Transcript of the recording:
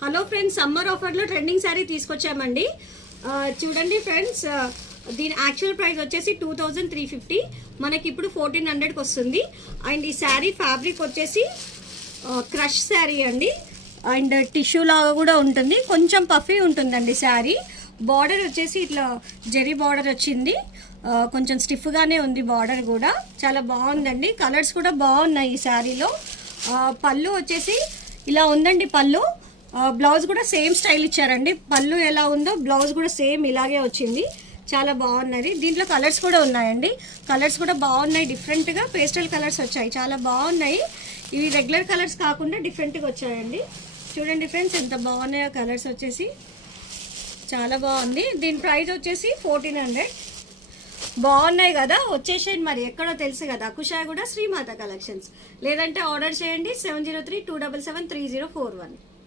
Hello friends, summer ఆఫర్లో trending sari తీసుకొచ్చామండి. చూడండి friends, దీని యాక్చువల్ ప్రైస్ వచ్చేసి 2350, మనకి ఇప్పుడు 1400కి వస్తుంది. అండ్ ఈ శారీ ఫ్యాబ్రిక్ వచ్చేసి క్రష్ శారీ అండి. అండ్ టిష్యూ లాగా కూడా ఉంటుంది, కొంచెం పఫీ ఉంటుందండి శారీ. బార్డర్ వచ్చేసి ఇట్లా జెరీ బార్డర్ వచ్చింది, కొంచెం స్టిఫ్గానే ఉంది బార్డర్ కూడా. చాలా బాగుందండి, కలర్స్ కూడా బాగున్నాయి ఈ శారీలో. పళ్ళు వచ్చేసి ఇలా ఉందండి పళ్ళు. బ్లౌజ్ కూడా సేమ్ స్టైల్ ఇచ్చారండి. పళ్ళు ఎలా ఉందో బ్లౌజ్ కూడా సేమ్ ఇలాగే వచ్చింది. చాలా బాగున్నది. దీంట్లో కలర్స్ కూడా ఉన్నాయండి, కలర్స్ కూడా బాగున్నాయి. డిఫరెంట్గా పేస్టల్ కలర్స్ వచ్చాయి, చాలా బాగున్నాయి. ఇవి రెగ్యులర్ కలర్స్ కాకుండా డిఫరెంట్గా వచ్చాయండి. చూడండి ఫ్రెండ్స్, ఎంత బాగున్నాయో కలర్స్ వచ్చేసి. చాలా బాగుంది. దీని ప్రైస్ వచ్చేసి 1400. బాగున్నాయి కదా, వచ్చేసేయండి. మరి ఎక్కడో తెలుసు కదా, కుషాయిగూడ శ్రీమాత కలెక్షన్స్. లేదంటే ఆర్డర్ చేయండి 7032773041.